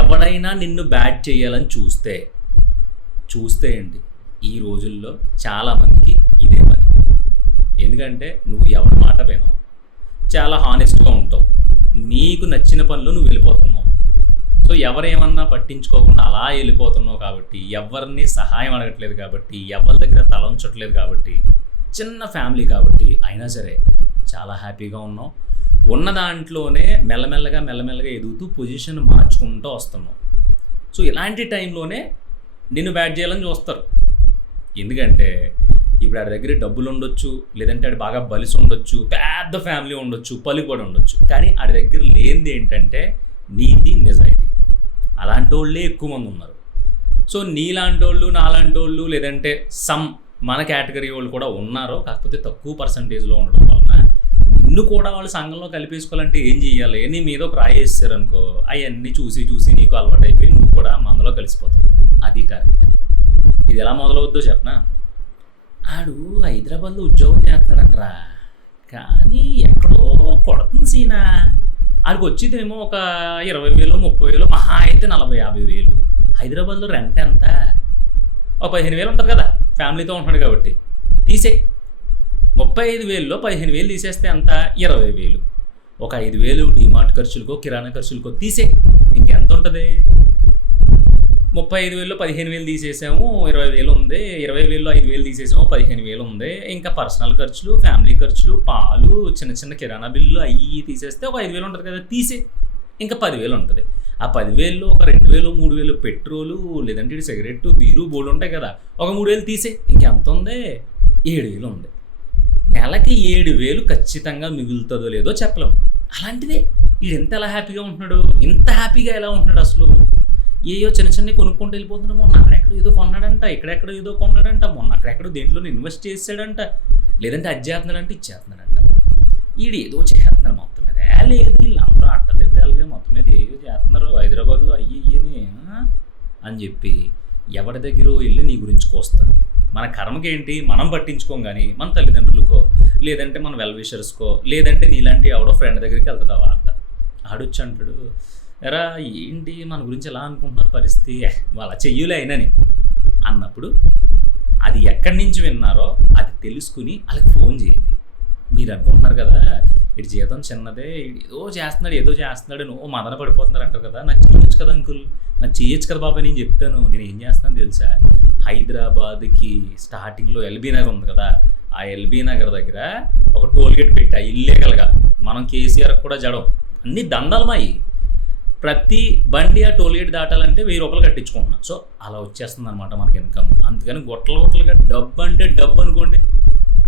ఎవడైనా నిన్ను బ్యాట్ చేయాలని చూస్తే అండి ఈ రోజుల్లో చాలామందికి ఇదే పని. ఎందుకంటే నువ్వు ఎవరి మాట వినవు, చాలా హానెస్ట్గా ఉంటావు, నీకు నచ్చిన పనులు నువ్వు వెళ్ళిపోతున్నావు. సో ఎవరేమన్నా పట్టించుకోకుండా అలా వెళ్ళిపోతున్నావు కాబట్టి, ఎవరిని సహాయం అడగట్లేదు కాబట్టి, ఎవరి దగ్గర తల ఉంచట్లేదు కాబట్టి, చిన్న ఫ్యామిలీ కాబట్టి అయినా సరే చాలా హ్యాపీగా ఉన్నావు. ఉన్న దాంట్లోనే మెల్లమెల్లగా ఎదుగుతూ పొజిషన్ మార్చుకుంటూ వస్తున్నావు. సో ఇలాంటి టైంలోనే నిన్ను బ్యాట్ చేయాలని చూస్తారు. ఎందుకంటే ఇప్పుడు ఆడి దగ్గర డబ్బులు ఉండొచ్చు, లేదంటే ఆడు బాగా బలిసి ఉండొచ్చు, పెద్ద ఫ్యామిలీ ఉండొచ్చు, పలుకుబడి ఉండొచ్చు, కానీ ఆడి దగ్గర లేనిది ఏంటంటే నీతి, నిజాయితీ. అలాంటి వాళ్ళే ఎక్కువ మంది ఉన్నారు. సో నీలాంటి వాళ్ళు, నాలాంటి వాళ్ళు, లేదంటే మన కేటగిరీ వాళ్ళు కూడా ఉన్నారు. కాకపోతే తక్కువ పర్సంటేజ్లో ఉండడం వలన నిన్ను కూడా వాళ్ళు సంఘంలో కలిపేసుకోవాలంటే ఏం చేయాలి? నీ మీద ఒక రాయి వేస్తారనుకో, అవన్నీ చూసి నీకు అలవాటు అయిపోయి నువ్వు కూడా మందలో కలిసిపోతావు. అది టార్గెట్. ఇది ఎలా మొదలవుద్దో చెప్పనా? ఆడు హైదరాబాద్లో ఉద్యోగం చేస్తాడంటరా, కానీ ఎక్కడో కొడుతుంది సీనా. ఆడికి వచ్చేదేమో ఒక 20,000, 30,000, మహా అయితే 40,000-50,000. హైదరాబాద్లో రెంట్ ఎంత? ఒక 15,000 ఉంటుంది కదా, ఫ్యామిలీతో ఉంటున్నాడు కాబట్టి. తీసే 35,000లో 15,000 తీసేస్తే ఎంత? 20,000. ఒక 5,000 డిమార్ట్ ఖర్చులకో, కిరాణా ఖర్చులకో తీసే, ఇంకెంత ఉంటుంది? 35,000లో 15,000 తీసేసాము, 20,000 ఉంది. 20,000లో 5,000 తీసేసాము, 15,000 ఉంది. ఇంకా పర్సనల్ ఖర్చులు, ఫ్యామిలీ ఖర్చులు, పాలు, చిన్న కిరాణా బిల్లు అవి తీసేస్తే ఒక 5,000 ఉంటుంది కదా, తీసే ఇంకా 10,000 ఉంటుంది. ఆ 10,000లో ఒక 2,000, 3,000 పెట్రోలు, లేదంటే సిగరెట్టు, బీరు, బోర్డు ఉంటాయి కదా, ఒక 3,000 తీసే, ఇంకెంత ఉంది? 7,000 ఉంది. నెలకి 7,000 ఖచ్చితంగా మిగులుతుందో లేదో చెప్పలేము. అలాంటిదే వీడు ఎంత ఎలా హ్యాపీగా ఉంటున్నాడు, ఇంత హ్యాపీగా ఎలా ఉంటున్నాడు అసలు? ఏయో చిన్న కొనుక్కుంటూ వెళ్ళిపోతున్నాడు. మొన్న అక్కడెక్కడో ఏదో కొన్నాడంట, ఇక్కడెక్కడో ఏదో కొన్నాడంట, మొన్న అక్కడెక్కడో దేంట్లో ఇన్వెస్ట్ చేసాడంట, లేదంటే అది చేస్తున్నాడంటే ఇచ్చేస్తున్నాడంట. వీడు ఏదో చేస్తున్నాడు మొత్తం మీద. లేదు వీళ్ళందరూ అడ్డతిట్టాలుగా మొత్తం మీద ఏదో చేస్తున్నారు హైదరాబాద్లో అయ్యని అని చెప్పి ఎవరి దగ్గర వెళ్ళి నీ గురించి కోస్తారు. మన కర్మకి ఏంటి, మనం పట్టించుకోం. కానీ మన తల్లిదండ్రులకో, లేదంటే మన వెల్ విషర్స్కో, లేదంటే నీలాంటి ఎవడో ఫ్రెండ్ దగ్గరికి వెళ్తుంది ఆ వార్త. ఆడొచ్చి అంటాడు, ఎరా ఏంటి మన గురించి ఎలా అనుకుంటున్నారు, పరిస్థితి వాళ్ళ చెయ్యులే అయినని అన్నప్పుడు అది ఎక్కడి నుంచి విన్నారో అది తెలుసుకుని వాళ్ళకి ఫోన్ చేయండి. మీరు అనుకుంటున్నారు కదా ఇటు జీతం చిన్నదే, ఏదో చేస్తున్నాడు నువ్వు మదన పడిపోతున్నారు అంటారు కదా, నాకు చేయొచ్చు కదా అంకుల్, నాకు చేయొచ్చు కదా బాబాయ్, నేను చెప్తాను. నేను ఏం చేస్తాను తెలుసా? హైదరాబాద్కి స్టార్టింగ్లో ఎల్బీ నగర్ ఉంది కదా, ఆ ఎల్బీ నగర్ దగ్గర ఒక టోల్గేట్ పెట్టా ఇల్లీగల్గా. మనం కేసీఆర్ కూడా జడం, అన్ని దందాలమాయి. ప్రతి బండి ఆ టోల్గేట్ దాటాలంటే 1,000 రూపాయలు కట్టించుకుంటున్నాం. సో అలా వచ్చేస్తుంది అనమాట మనకి ఇన్కమ్. అందుకని గొట్టలుగా డబ్బు అంటే డబ్బు అనుకోండి,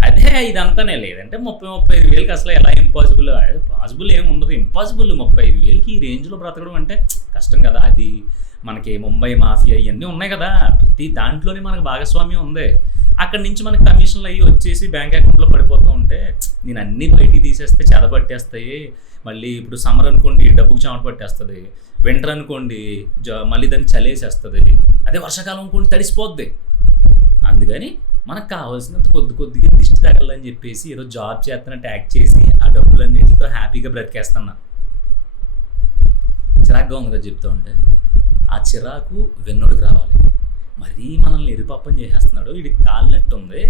అదే ఇదంతానే. లేదంటే 30,000-35,000కి అసలు ఎలా ఇంపాసిబుల్? పాసిబుల్ ఏమి ఉండదు. ఇంపాసిబుల్ 35,000కి ఈ రేంజ్లో బ్రతకడం అంటే కష్టం కదా. అది మనకి ముంబై మాఫియా ఇవన్నీ ఉన్నాయి కదా, ప్రతి దాంట్లోనే మనకు భాగస్వామ్యం ఉంది. అక్కడి నుంచి మనకి కమిషన్లు అయ్యి వచ్చేసి బ్యాంక్ అకౌంట్లో పడిపోతూ ఉంటే నేను అన్నీ బయటికి తీసేస్తే చెదపట్టేస్తాయి. మళ్ళీ ఇప్పుడు సమ్మర్ అనుకోండి డబ్బుకు చెమట పట్టేస్తుంది, వింటర్ అనుకోండి మళ్ళీ దాన్ని చలేసేస్తుంది, అదే వర్షాకాలం అనుకోండి తడిసిపోద్ది. అందుకని మనకు కావాల్సినంత కొద్దిగా దిష్టి తగలని చెప్పేసి ఏదో జాబ్ చేస్తున్నట్టు యాక్ట్ చేసి ఆ డబ్బులన్నిటితో హ్యాపీగా బ్రతికేస్తున్నా. చిరాకుగా ఉంది కదా చెప్తూ ఉంటే. ఆ చిరాకు వెన్నోడికి రావాలి. మరీ మనల్ని ఎరిపప్పని చేసేస్తున్నాడు, వీడికి కాలినట్టు ఉంది.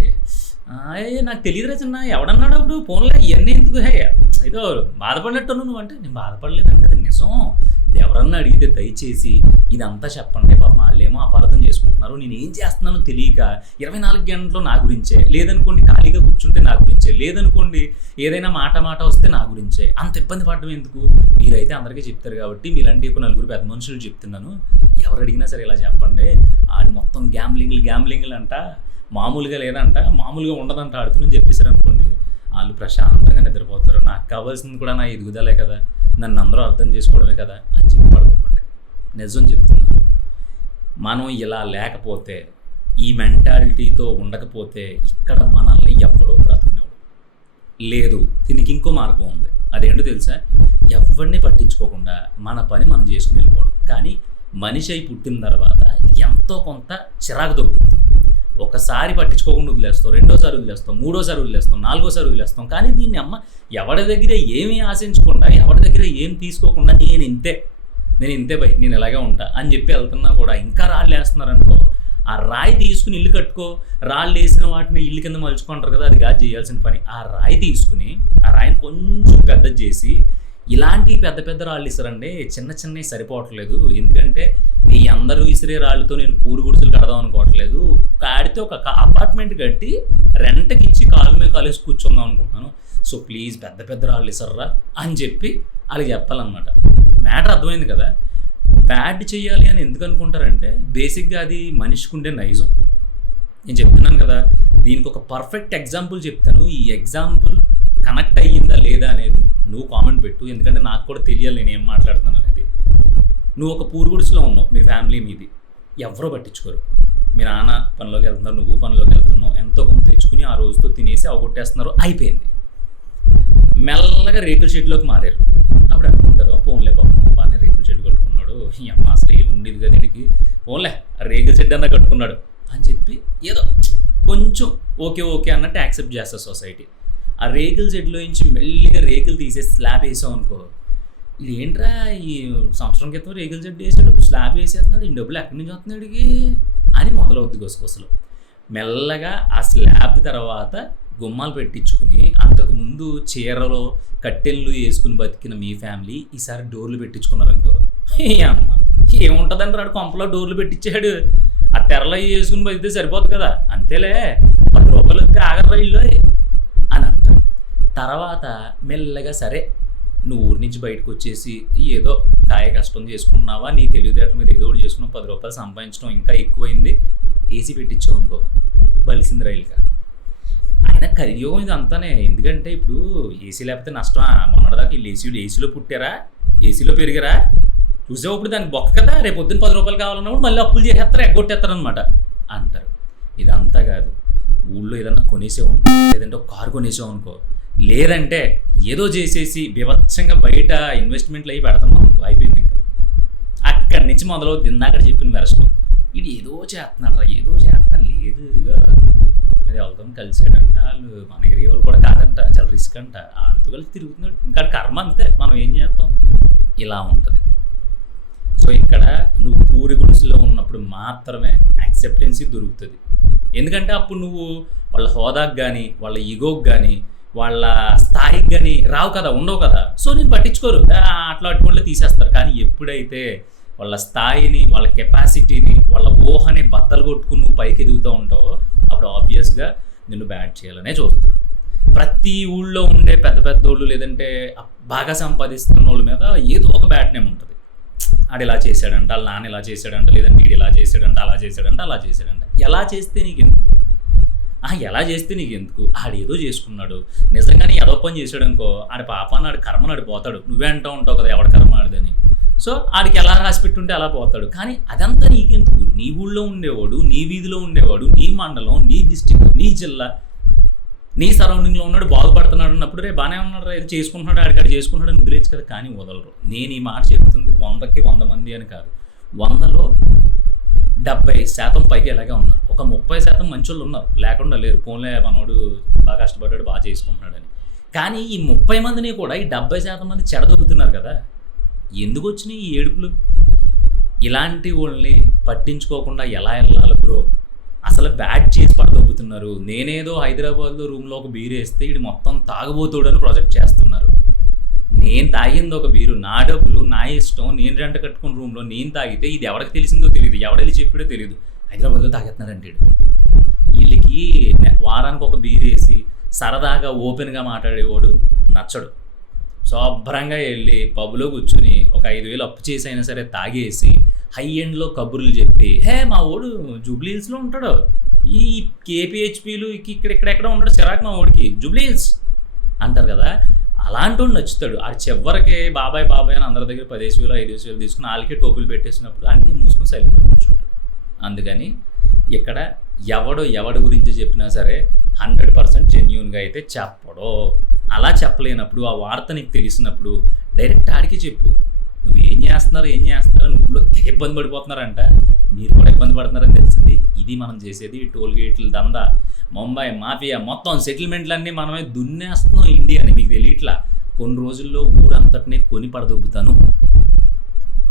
నాకు తెలియదురా చిన్న, ఎవడన్నాడు అప్పుడు ఫోన్లో ఇవన్నీ ఎందుకు? ఏదో బాధపడినట్టు నువ్వు అంటే, నేను బాధపడలేదంటే అది నిజం. ఎవరన్నా అడిగితే దయచేసి ఇదంతా చెప్పండి, పాపం వాళ్ళేమో అపార్థం చేసుకుంటున్నారు, నేను ఏం చేస్తున్నానో తెలియక 24 గంటలు నా గురించే, లేదనుకోండి ఖాళీగా కూర్చుంటే నా గురించే, లేదనుకోండి ఏదైనా మాట వస్తే నా గురించే. అంత ఇబ్బంది పడడం ఎందుకు? మీరైతే అందరికీ చెప్తారు కాబట్టి మీలాంటి ఒక 4 పెద్ద మనుషులు చెప్తున్నాను. ఎవరు అడిగినా సరే ఇలా చెప్పండి. ఆడి మొత్తం గ్యాంబ్లింగ్లు అంట, మామూలుగా లేదంట, మామూలుగా ఉండదంట ఆడుకుని చెప్పేశారు అనుకోండి, వాళ్ళు ప్రశాంతంగా నిద్రపోతారు. నాకు కావాల్సింది కూడా నా ఎదుగుదలే కదా, నన్ను అందరూ అర్థం చేసుకోవడమే కదా అని చెప్పి పడుకోండి. నిజం చెప్తున్నాను, మనం ఇలా లేకపోతే, ఈ మెంటాలిటీతో ఉండకపోతే ఇక్కడ మనల్ని ఎవడో బ్రతకనివ్వడు. లేదు, దీనికి ఇంకో మార్గం ఉంది. అదేంటో తెలుసా? ఎవరిని పట్టించుకోకుండా మన పని మనం చేసుకుని వెళ్ళిపోవడం. కానీ మనిషి అయి పుట్టిన తర్వాత ఎంతో కొంత చిరాకు దొరుకుతుంది. ఒకసారి పట్టించుకోకుండా వదిలేస్తాం, రెండోసారి వదిలేస్తాం, మూడోసారి వదిలేస్తాం, నాలుగోసారి వదిలేస్తాం. కానీ దీన్ని ఎవరి దగ్గర ఏమీ ఆశించకుండా, ఎవరి దగ్గర ఏం తీసుకోకుండా నేను ఇంతే, నేను ఇంతే బై, నేను ఇలాగే ఉంటా అని చెప్పి వెళ్తున్నా కూడా ఇంకా రాళ్ళు వేస్తున్నారనుకో, ఆ రాయి తీసుకుని ఇల్లు కట్టుకో. రాళ్ళు వేసిన వాటిని ఇల్లు కింద మలుచుకుంటారు కదా, అది కాదు చేయాల్సిన పని. ఆ రాయి తీసుకుని ఆ రాయిని కొంచెం పెద్దది చేసి, ఇలాంటి పెద్ద పెద్ద రాళ్ళు ఇస్తారండి, చిన్న చిన్నవి సరిపోవట్లేదు. ఎందుకంటే మీ అందరూ విసిరే రాళ్ళతో నేను పూరు గుడిసెలు కడదాం అనుకోవట్లేదు, కాడితే ఒక అపార్ట్మెంట్ కట్టి రెంట్కి ఇచ్చి కాలు మీద కాలేసి కూర్చుందాం అనుకుంటున్నాను. సో ప్లీజ్ పెద్ద పెద్ద రాళ్ళు ఇస్తారా అని చెప్పి వాళ్ళకి చెప్పాలన్నమాట. మ్యాటర్ అర్థమైంది కదా. బ్యాడ్ చేయాలి అని ఎందుకు అనుకుంటారంటే బేసిక్గా అది మనిషికి ఉండే నైజం. నేను చెప్తున్నాను కదా, దీనికి ఒక పర్ఫెక్ట్ ఎగ్జాంపుల్ చెప్తాను. ఈ ఎగ్జాంపుల్ కనెక్ట్ అయ్యిందా లేదా అనేది నువ్వు కామెంట్ పెట్టు, ఎందుకంటే నాకు కూడా తెలియాలి నేను ఏం మాట్లాడుతున్నాను అనేది. నువ్వు ఒక పూరు గుడిసెలో ఉన్నావు, మీ ఫ్యామిలీ మీది, ఎవరో పట్టించుకోరు. మీ నాన్న పనిలోకి వెళ్తున్నారు, నువ్వు పనిలోకి వెళ్తున్నావు, ఎంతో కొంత తెచ్చుకుని ఆ రోజుతో తినేసి అవగొట్టేస్తున్నారు, అయిపోయింది. మెల్లగా రేకుల షెడ్లోకి మారారు. అప్పుడు అనుకుంటారు, పోన్లే పాపం బాగానే రేకుల షెడ్ కట్టుకున్నాడు, ఈ అమ్మ అసలు ఏముండేది కదా వీడికి, పోన్లే రేకుల షెడ్ అన్నా కట్టుకున్నాడు అని చెప్పి ఏదో కొంచెం ఓకే ఓకే అన్నట్టు యాక్సెప్ట్ చేస్తారు సొసైటీ. ఆ రేకుల షెడ్లో నుంచి మెల్లిగా రేకులు తీసేసి స్లాబ్ వేసాం అనుకో, ఇది ఏంట్రా ఈ సంవత్సరం క్రితం రేకుల షెడ్ వేసాడు, ఇప్పుడు స్లాబ్ వేసేస్తున్నాడు, ఈ డబ్బులు ఎక్కడి నుంచి వస్తున్నాడికి అని మొదలవుద్ది గుసగుసలు. మెల్లగా ఆ స్లాబ్ తర్వాత గుమ్మాలు పెట్టించుకుని, అంతకుముందు చీరలో కట్టెళ్ళు వేసుకుని బతికిన మీ ఫ్యామిలీ ఈసారి డోర్లు పెట్టించుకున్నారనుకో, అమ్మ ఏముంటుందండి రాడు కొంపలో డోర్లు పెట్టించాడు, ఆ తెరలో వేసుకుని బతికితే సరిపోతుంది కదా, అంతేలే 10 రూపాయలు వస్తే ఆగరా ఇల్లు అని అంటారు. తర్వాత మెల్లగా సరే నువ్వు ఊరి నుంచి బయటకు వచ్చేసి ఏదో కాయ కష్టం చేసుకున్నావా, నీ తెలివితేటల మీద ఏదో ఒకటి చేసుకున్నావు, 10 రూపాయలు సంపాదించడం ఇంకా ఎక్కువైంది, ఏసీ పెట్టించావు అనుకో, బలిసింది రైలుగా. ఆయన కలియుగం ఇది అంతానే. ఎందుకంటే ఇప్పుడు ఏసీ లేకపోతే నష్టమా? మొన్నటిదాకా వీళ్ళు ఏసీలో పుట్టారా, ఏసీలో పెరిగారా, చూసావు ఇప్పుడు దానికి బొక్క కదా, రేపు పొద్దున్న 10 రూపాయలు కావాలన్నప్పుడు మళ్ళీ అప్పులు చేసేస్తారు, ఎగ్గొట్టేస్తారనమాట అంటారు. ఇదంతా కాదు, ఊళ్ళో ఏదన్నా కొనేసావు అనుకో, లేదంటే ఒక కారు కొనేసావు అనుకో, లేదంటే ఏదో చేసేసి బీభత్సంగా బయట ఇన్వెస్ట్మెంట్లు అవి పెడుతున్నాం అనుకో, అయిపోయింది. ఇంకా అక్కడి నుంచి మొదలవుద్ది ఇందాక చెప్పిన వెర్షన్. ఇది ఏదో చేస్తున్నాడు రా, ఏదో చేస్తున్నా లేదుగా, మీద వెళ్తాం కలిసాడంట, వాళ్ళు మన ఏరియా వాళ్ళు కూడా కాదంట, చాలా రిస్క్ అంట, వాళ్ళతో కలిసి తిరుగుతున్నాడు, ఇంకా కర్మ అంతే, మనం ఏం చేస్తాం, ఇలా ఉంటుంది. సో ఇక్కడ నువ్వు పూరి గుడిసెలో ఉన్నప్పుడు మాత్రమే యాక్సెప్టెన్సీ దొరుకుతుంది. ఎందుకంటే అప్పుడు నువ్వు వాళ్ళ హోదాకు కానీ, వాళ్ళ ఈగోకి కానీ, వాళ్ళ స్థాయికి కానీ రావు కదా, ఉండవు కదా. సో నేను పట్టించుకోరు, అట్లా అటువంటి తీసేస్తారు. కానీ ఎప్పుడైతే వాళ్ళ స్థాయిని, వాళ్ళ కెపాసిటీని, వాళ్ళ ఊహని బద్దలు కొట్టుకుని నువ్వు పైకి ఎదుగుతూ ఉంటావో, అప్పుడు ఆబ్వియస్గా నిన్ను బ్యాడ్ చేయాలనే చూస్తారు. ప్రతి ఊళ్ళో ఉండే పెద్ద పెద్దోళ్ళు లేదంటే బాగా సంపాదిస్తున్న వాళ్ళ మీద ఏదో ఒక బ్యాడ్ నేమ్ ఉంటుంది. ఆడు ఇలా చేశాడంట, వాళ్ళ నాన్న ఇలా చేశాడంట, లేదంటే వీడు ఇలా చేశాడంట, అలా చేశాడంట, అలా చేశాడంట. ఎలా చేస్తే నీకు ఎందుకు, ఎలా చేస్తే నీకు ఎందుకు, ఆడేదో చేసుకున్నాడు, నిజంగానే ఏదో పని చేశాడు అనుకో, ఆడి పాపాన్ని ఆడి కర్మను ఆడి పోతాడు. నువ్వే అంటూ ఉంటావు కదా ఎవడ కర్మ ఆడిదని. సో ఆడికి ఎలా రాసి పెట్టుంటే అలా పోతాడు. కానీ అదంతా నీకెందుకు, నీ ఊళ్ళో ఉండేవాడు, నీ వీధిలో ఉండేవాడు, నీ మండలం, నీ డిస్టిక్, నీ జిల్లా, నీ సరౌండింగ్లో ఉన్నాడు, బాగుపడుతున్నాడు అన్నప్పుడు రే బాగానే ఉన్నాడు, ఏదో చేసుకుంటున్నాడు, ఆడికాడు చేసుకుంటున్నాడు అని వదిలేచ్చు కదా. కానీ వదలరు. నేను ఈ మాట చెప్తుంది 100కి 100 మంది అని కాదు, 100లో 70% పైకి ఎలాగే ఉన్నారు, ఒక 30% మంచోళ్ళు ఉన్నారు, లేకుండా లేరు. పోన్లే మనోడు బాగా కష్టపడ్డాడు, బాగా చేసుకుంటున్నాడని. కానీ ఈ 30 మందిని కూడా ఈ 70% మంది చెడదొబ్బుతున్నారు కదా. ఎందుకు వచ్చినాయి ఈ ఏడుపులు? ఇలాంటి వాళ్ళని పట్టించుకోకుండా ఎలా వెళ్ళాలి బ్రో, అసలు బ్యాడ్ చేసి పడదొబ్బుతున్నారు. నేనేదో హైదరాబాద్లో రూమ్లో ఒక బీరు వేస్తే ఇది మొత్తం తాగబోతుడని ప్రొజెక్ట్ చేస్తున్నారు. నేను తాగింది ఒక బీరు, నా డబ్బులు, నా ఇష్టం, నేను రెంట కట్టుకున్న రూమ్లో నేను తాగితే ఇది ఎవరికి తెలిసిందో తెలియదు, ఎవడెళ్ళి చెప్పాడో తెలియదు, హైదరాబాద్లో తాగెత్తున్నాడంటే వీళ్ళకి వారానికి ఒక బీరు వేసి సరదాగా ఓపెన్గా మాట్లాడేవాడు నచ్చడు. శుభ్రంగా వెళ్ళి పబ్లో కూర్చుని ఒక 5,000 అప్పు చేసి అయినా సరే తాగేసి హై ఎండ్లో కబుర్లు చెప్పి, మా ఓడు జూబ్లీ హిల్స్లో ఉంటాడు, ఈ కేపీహెచ్పీలు ఇక్కడెక్కడ ఉన్నాడు, సిరాక్ మా ఓడికి జూబ్లీ హిల్స్ అంటారు కదా. అలాంటి వాడు నచ్చుతాడు. ఆ చివరికి బాబాయ్ అని అందరి దగ్గర 10,000 5,000 తీసుకుని వాళ్ళకే టోపులు పెట్టేసినప్పుడు అన్నీ మూసుకుని సైలెంట్గా కూర్చుంటాడు. అందుకని ఇక్కడ ఎవడి గురించి చెప్పినా సరే 100% జెన్యూన్గా అయితే చెప్పడో. అలా చెప్పలేనప్పుడు, ఆ వార్త నీకు తెలిసినప్పుడు డైరెక్ట్ ఆడికి చెప్పు, నువ్వు ఏం చేస్తున్నారు నువ్వులో ఇబ్బంది పడిపోతున్నారంట, మీరు కూడా ఇబ్బంది పడుతున్నారని తెలిసింది. ఇది మనం చేసేది టోల్ గేట్ల దందా, ముంబై మాఫియా, మొత్తం సెటిల్మెంట్లన్నీ మనమే దున్నేస్తున్నాం ఇండియాని. మీకు తెలియట్లా, కొన్ని రోజుల్లో ఊరంతటినీ కొని పడదొబ్బుతాను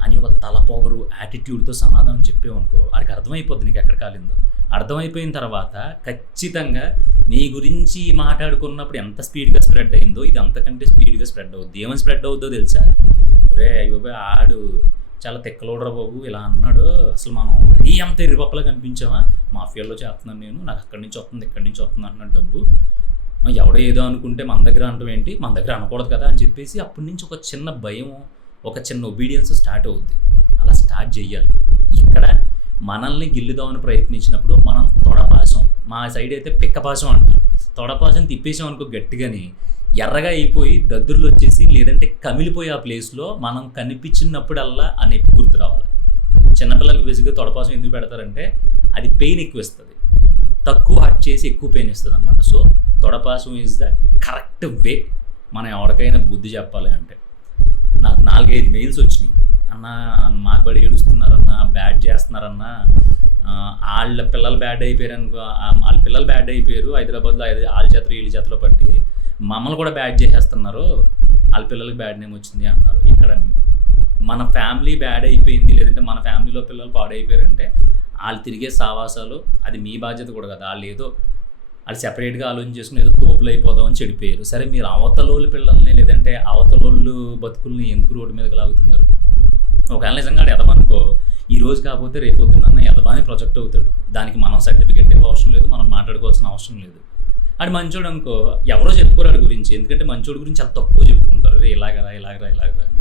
అని ఒక తలపోగరు యాటిట్యూడ్తో సమాధానం చెప్పేవనుకో, వాడికి అర్థమైపోద్ది నీకు ఎక్కడ కాలిందో. అర్థమైపోయిన తర్వాత ఖచ్చితంగా నీ గురించి మాట్లాడుకున్నప్పుడు ఎంత స్పీడ్గా స్ప్రెడ్ అయిందో ఇది అంతకంటే స్పీడ్గా స్ప్రెడ్ అవుద్ది. ఏమని స్ప్రెడ్ అవుద్దో తెలుసా? రే అయ్యో ఆడు చాలా తెక్కలోడరా బాబు, ఇలా అన్నాడు, అసలు మనం మరీ అంత ఎర్రిపప్పలా కనిపించామా, మాఫియాలో చేస్తున్నాను నేను, నాకు అక్కడి నుంచి వస్తుంది ఇక్కడి నుంచి వస్తుంది అంటున్నాడు డబ్బు, ఎవడో ఏదో అనుకుంటే మన దగ్గర అంటాం ఏంటి, మన దగ్గర అనకూడదు కదా అని చెప్పేసి అప్పటి నుంచి ఒక చిన్న భయం, ఒక చిన్న ఒబీడియన్స్ స్టార్ట్ అవుద్ది. అలా స్టార్ట్ చెయ్యాలి. ఇక్కడ మనల్ని గిల్లుదామని ప్రయత్నించినప్పుడు మనం తొడపాసం, మా సైడ్ అయితే పిక్కపాసం అంటారు, తొడపాసం తిప్పేసాం అనుకో గట్టిగాని ఎర్రగా అయిపోయి దద్దుర్లు వచ్చేసి లేదంటే కమిలిపోయి ఆ ప్లేస్లో మనం కనిపించినప్పుడల్లా ఆ నొప్పి గుర్తు రావాలి. చిన్నపిల్లలకి బేసిక్గా తొడపాసం ఎందుకు పెడతారంటే అది పెయిన్ ఎక్కువ ఇస్తుంది, తక్కువ హర్ట్ చేసి ఎక్కువ పెయిన్ ఇస్తుంది అనమాట. సో తొడపాసం ఈజ్ ద కరెక్ట్ వే మనం ఎవరికైనా బుద్ధి చెప్పాలి అంటే. నాకు 4-5 మెయిల్స్ వచ్చినాయి, అన్న మాకు ఏడుస్తున్నారన్న, బ్యాడ్ చేస్తున్నారన్న, వాళ్ళ పిల్లలు బ్యాడ్ అయిపోయారు అనుకో, వాళ్ళ పిల్లలు బ్యాడ్ అయిపోయారు హైదరాబాద్లో వాళ్ళ చేతలు వీళ్ళ చేతలో పట్టి మమ్మల్ని కూడా బ్యాడ్ చేసేస్తున్నారు, వాళ్ళ పిల్లలకి బ్యాడ్ నేమ్ వచ్చింది అంటున్నారు. ఇక్కడ మన ఫ్యామిలీ బ్యాడ్ అయిపోయింది లేదంటే మన ఫ్యామిలీలో పిల్లలు పాడైపోయారంటే వాళ్ళు తిరిగే సావాసాలు అది మీ బాధ్యత కూడా కదా. వాళ్ళు సెపరేట్గా ఆలోచన చేసుకుని ఏదో తోపులు అయిపోదామని చెడిపోయారు. సరే మీరు అవతలోళ్ళు పిల్లల్ని లేదంటే అవతలోళ్ళు బతుకుల్ని ఎందుకు రోడ్డు మీదకి లాగుతున్నారు? ఒకవేళ నిజంగా ఎదవనుకో, ఈ రోజు కాకపోతే రేపొద్దునన్న ఎదవాని ప్రొజెక్ట్ అవుతాడు, దానికి మనం సర్టిఫికెట్ ఇవ్వ అవసరం లేదు, మనం మాట్లాడుకోవాల్సిన అవసరం లేదు. అది మంచోడు అనుకో, ఎవరో చెప్పుకోరు గురించి, ఎందుకంటే మంచోడు గురించి చాలా తక్కువ చెప్పుకుంటారు, రే ఇలాగరా ఇలాగరా ఇలాగరా అని.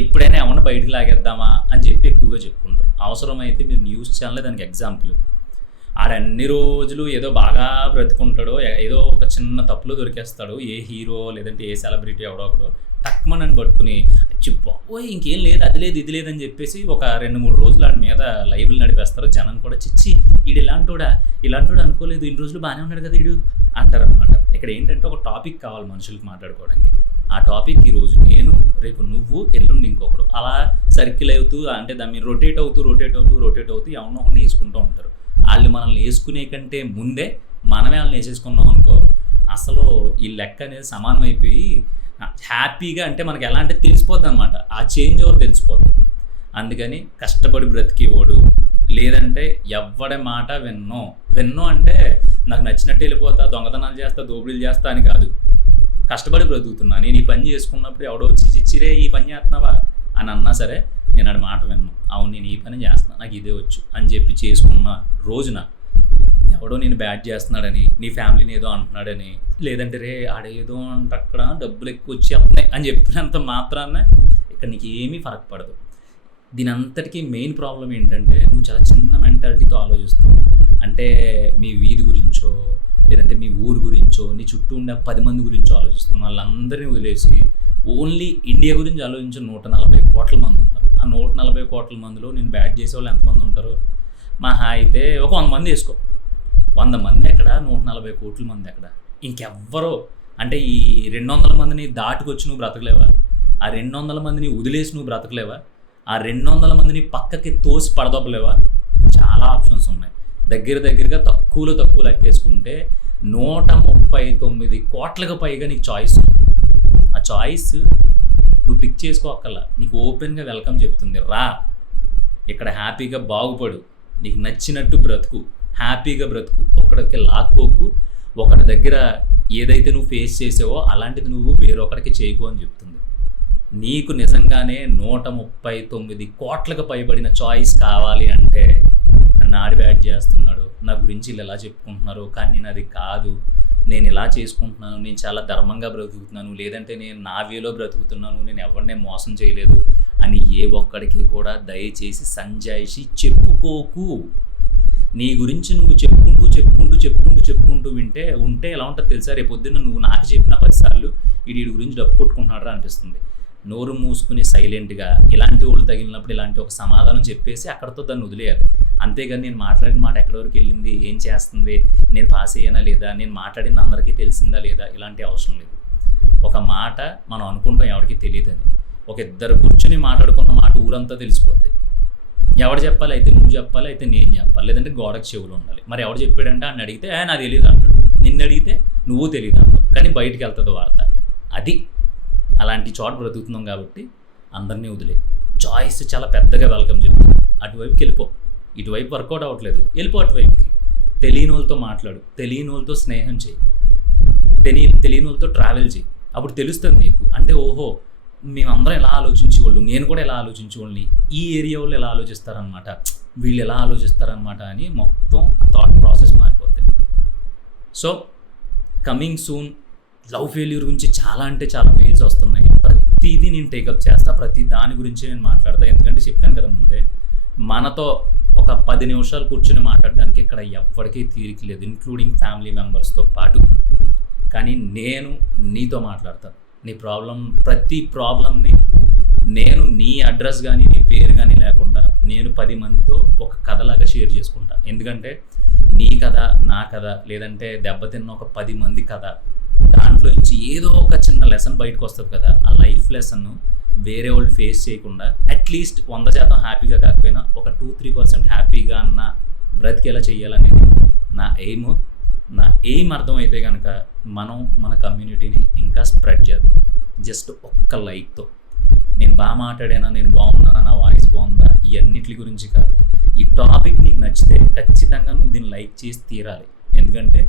ఎప్పుడైనా ఏమన్నా బయటకు లాగేద్దామా అని చెప్పి ఎక్కువగా చెప్పుకుంటారు. అవసరమైతే మీరు న్యూస్ ఛానల్ దానికి ఎగ్జాంపుల్. ఆడన్ని రోజులు ఏదో బాగా బ్రతుకుంటాడో, ఏదో ఒక చిన్న తప్పులో దొరికేస్తాడు, ఏ హీరో లేదంటే ఏ సెలబ్రిటీ ఎవడో ఒకడో టక్మన్ అని పట్టుకుని బాబోయ్ ఇంకేం లేదు అది లేదు ఇది లేదని చెప్పేసి ఒక 2-3 రోజులు ఆడి మీద లైవ్లు నడిపేస్తారు. జనం కూడా చిచ్చి ఈడు ఇలాంటోడు అనుకోలేదు, ఇన్ని రోజులు బాగానే ఉన్నాడు కదా ఈడు అంటారనమాట. ఇక్కడ ఏంటంటే ఒక టాపిక్ కావాలి మనుషులకి మాట్లాడుకోవడానికి. ఆ టాపిక్ ఈరోజు నేను, రేపు నువ్వు, ఎల్లుండి ఇంకొకడు, అలా సర్కిల్ అవుతూ అంటే దాన్ని రొటేట్ అవుతూ ఎవరినో ఒకరిని వేసుకుంటూ ఉంటారు. వాళ్ళు మనల్ని వేసుకునే కంటే ముందే మనమే వాళ్ళని వేసేసుకున్నాం అనుకో, అసలు ఈ లెక్క అనేది సమానం అయిపోయి హ్యాపీగా అంటే మనకి ఎలా అంటే తెలిసిపోద్ది అనమాట, ఆ చేంజ్ ఎవరు తెలిసిపోద్ది. అందుకని కష్టపడి బ్రతికేవాడు లేదంటే ఎవ్వడే మాట విన్నో అంటే నాకు నచ్చినట్టు వెళ్ళిపోతా, దొంగతనాలు చేస్తా, దోపిడీలు చేస్తా అని కాదు. కష్టపడి బ్రతుకుతున్నా, నేను ఈ పని చేసుకున్నప్పుడు ఎవడో చిచ్చిరే ఈ పని చేస్తున్నావా అని అన్నా సరే నేను ఆడి మాట విన్నాను, అవును నేను ఈ పని చేస్తున్నా, నాకు ఇదే వచ్చు అని చెప్పి చేసుకున్న రోజున ఎవడో నేను బ్యాడ్ చేస్తున్నాడని, నీ ఫ్యామిలీని ఏదో అంటున్నాడని, లేదంటే రే ఆడేదో అంటే అక్కడ డబ్బులు ఎక్కువ వచ్చేస్తున్నాయి అని చెప్పినంత మాత్రాన ఇక్కడ నీకు ఏమీ ఫరక్ పడదు. దీని అంతటికీ మెయిన్ ప్రాబ్లం ఏంటంటే నువ్వు చాలా చిన్న మెంటాలిటీతో ఆలోచిస్తున్నావు. అంటే మీ వీధి గురించో లేదంటే మీ ఊరు గురించో నీ చుట్టూ ఉండే 10 మంది గురించో ఆలోచిస్తున్నావు. వాళ్ళందరినీ వదిలేసి ఓన్లీ ఇండియా గురించి ఆలోచించే 140 కోట్ల మంది ఉన్నారు. ఆ 140 కోట్ల మందిలో నేను బ్యాడ్ చేసే వాళ్ళు ఎంతమంది ఉంటారు? మహా అయితే ఒక 100 మంది వేసుకో. 100 మంది ఎక్కడ, 140 కోట్ల మంది ఎక్కడ? ఇంకెవ్వరో అంటే ఈ 200 మందిని దాటుకొచ్చి నువ్వు బ్రతకలేవా? ఆ 200 మందిని వదిలేసి నువ్వు బ్రతకలేవా? ఆ 200 మందిని పక్కకి తోసి పడదొబ్బలేవా? చాలా ఆప్షన్స్ ఉన్నాయి. దగ్గరగా తక్కువ లెక్కేసుకుంటే 139 కోట్లకు పైగా నీకు చాయిస్ ఉంది. ఆ చాయిస్ నువ్వు పిక్ చేసుకోక్కర్లా, నీకు ఓపెన్గా వెల్కమ్ చెప్తుంది. రా ఇక్కడ హ్యాపీగా బాగుపడు, నీకు నచ్చినట్టు బ్రతుకు, హ్యాపీగా బ్రతుకు, ఒకడికి లాక్కోకు, ఒకటి దగ్గర ఏదైతే నువ్వు ఫేస్ చేసావో అలాంటిది నువ్వు వేరొకడికి చేయకు అని చెప్తుంది. నీకు నిజంగానే 139 కోట్లకు పైబడిన చాయిస్ కావాలి అంటే నన్ను ఆడి బ్యాడ్ చేస్తున్నాడు, నా గురించి వీళ్ళు ఎలా చెప్పుకుంటున్నారు, కానీ నేను అది కాదు, నేను ఇలా చేసుకుంటున్నాను, నేను చాలా ధర్మంగా బ్రతుకుతున్నాను, లేదంటే నేను నా వేలో బ్రతుకుతున్నాను, నేను ఎవరినే మోసం చేయలేదు అని ఏ ఒక్కడికి కూడా దయచేసి సంజాయిషి చెప్పుకోకు. నీ గురించి నువ్వు చెప్పుకుంటూ ఉంటే ఎలా ఉంటుంది తెలుసా? రేపు పొద్దున్న నువ్వు నాకు చెప్పిన 10 సార్లు వీడి గురించి డప్పు కొట్టుకుంటున్నాడు అనిపిస్తుంది. నోరు మూసుకుని సైలెంట్గా ఇలాంటి వాళ్ళు తగిలినప్పుడు ఇలాంటి ఒక సమాధానం చెప్పేసి అక్కడితో దాన్ని వదిలేయాలి. అంతేగాని నేను మాట్లాడిన మాట ఎక్కడి వరకు వెళ్ళింది, ఏం చేస్తుంది, నేను పాస్ అయ్యానా లేదా, నేను మాట్లాడింది అందరికీ తెలిసిందా లేదా, ఇలాంటి అవసరం లేదు. ఒక మాట మనం అనుకుంటాం ఎవరికి తెలియదని, ఒక ఇద్దరు కూర్చుని మాట్లాడుకున్న మాట ఊరంతా తెలిసిపోద్ది. ఎవడు చెప్పాలి? అయితే నువ్వు చెప్పాలి, అయితే నేను చెప్పాలి, లేదంటే గోడకు చెవులు ఉండాలి. మరి ఎవడు చెప్పాడంటే అని అడిగితే నాకు తెలియదు అంటాడు, నిన్ను అడిగితే నువ్వు తెలియదు అంటావు, కానీ బయటికి వెళ్తుంది వార్త. అది అలాంటి చోట బ్రతుకుతున్నాం కాబట్టి అందరినీ వదిలే, చాయిస్ చాలా పెద్దగా వెల్కమ్ చెప్తుంది. అటువైపుకి వెళ్ళిపో, ఇటువైపు వర్కౌట్ అవ్వట్లేదు, వెళ్ళిపో అటువైపుకి. తెలియని వాళ్ళతో మాట్లాడు, తెలియని వాళ్ళతో స్నేహం చేయి, తెలియని వాళ్ళతో ట్రావెల్ చేయి. అప్పుడు తెలుస్తుంది నీకు. అంటే ఓహో, మేమందరం ఎలా ఆలోచించేవాళ్ళు, నేను కూడా ఎలా ఆలోచించేవాళ్ళని, ఈ ఏరియా వాళ్ళు ఎలా ఆలోచిస్తారనమాట, వీళ్ళు ఎలా ఆలోచిస్తారనమాట అని మొత్తం థాట్ ప్రాసెస్ మారిపోతుంది. So coming soon love failure గురించి చాలా అంటే చాలా మెయిల్స్ వస్తున్నాయి. ప్రతిదీ నేను టేకప్ చేస్తా, ప్రతి దాని గురించి నేను మాట్లాడతా. ఎందుకంటే చెప్పాను కదా ముందే, మనతో ఒక 10 నిమిషాలు కూర్చొని మాట్లాడడానికి ఇక్కడ ఎవ్వరికీ తీరిక లేదు, ఇంక్లూడింగ్ ఫ్యామిలీ మెంబర్స్తో పాటు. కానీ నేను నీతో మాట్లాడతాను. నీ ప్రతి ప్రాబ్లమ్ని నేను నీ అడ్రస్ కానీ నీ పేరు కానీ లేకుండా నేను 10 మందితో ఒక కథలాగా షేర్ చేసుకుంటా. ఎందుకంటే నీ కథ, నా కథ, లేదంటే దెబ్బతిన్న ఒక 10 మంది కథ, దాంట్లో నుంచి ఏదో ఒక చిన్న లెసన్ బయటకు వస్తుంది కదా. ఆ లైఫ్ లెసన్ వేరే వాళ్ళు ఫేస్ చేయకుండా అట్లీస్ట్ 100% హ్యాపీగా కాకపోయినా ఒక 2-3% హ్యాపీగా అన్న బ్రతికేలా చేయాలనేది నా ఎయిమ్ అర్థమైతే కనుక మనం మన కమ్యూనిటీని ఇంకా స్ప్రెడ్ చేద్దాం. జస్ట్ ఒక్క లైక్తో. నేను బాగా మాట్లాడానా, నేను బాగున్నానా, నా వాయిస్ బాగుందా, ఇవన్నిటి గురించి కాదు. ఈ టాపిక్ నీకు నచ్చితే ఖచ్చితంగా నువ్వు దీన్ని లైక్ చేసి తీరాలి. ఎందుకంటే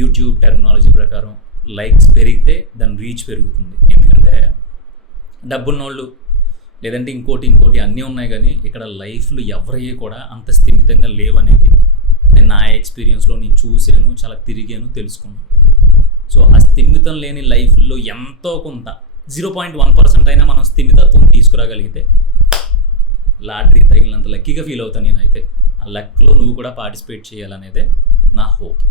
యూట్యూబ్ టెర్మినాలజీ ప్రకారం లైక్స్ పెరిగితే దాని రీచ్ పెరుగుతుంది. ఎందుకంటే డబ్బున్నోళ్ళు లేదంటే ఇంకోటి అన్నీ ఉన్నాయి, కానీ ఇక్కడ లైఫ్లు ఎవరయ్యే కూడా అంత స్థిమితంగా లేవనేది నేను నా ఎక్స్పీరియన్స్లో నేను చూశాను, చాలా తిరిగాను, తెలుసుకున్నాను. సో ఆ స్థిమితం లేని లైఫ్లో ఎంతో కొంత 0.1% అయినా మనం స్థిమితత్వం తీసుకురాగలిగితే లాటరీ తగిలినంత లక్కీగా ఫీల్ అవుతాను నేనైతే. ఆ లక్లో నువ్వు కూడా పార్టిసిపేట్ చేయాలనేదే నా హోప్.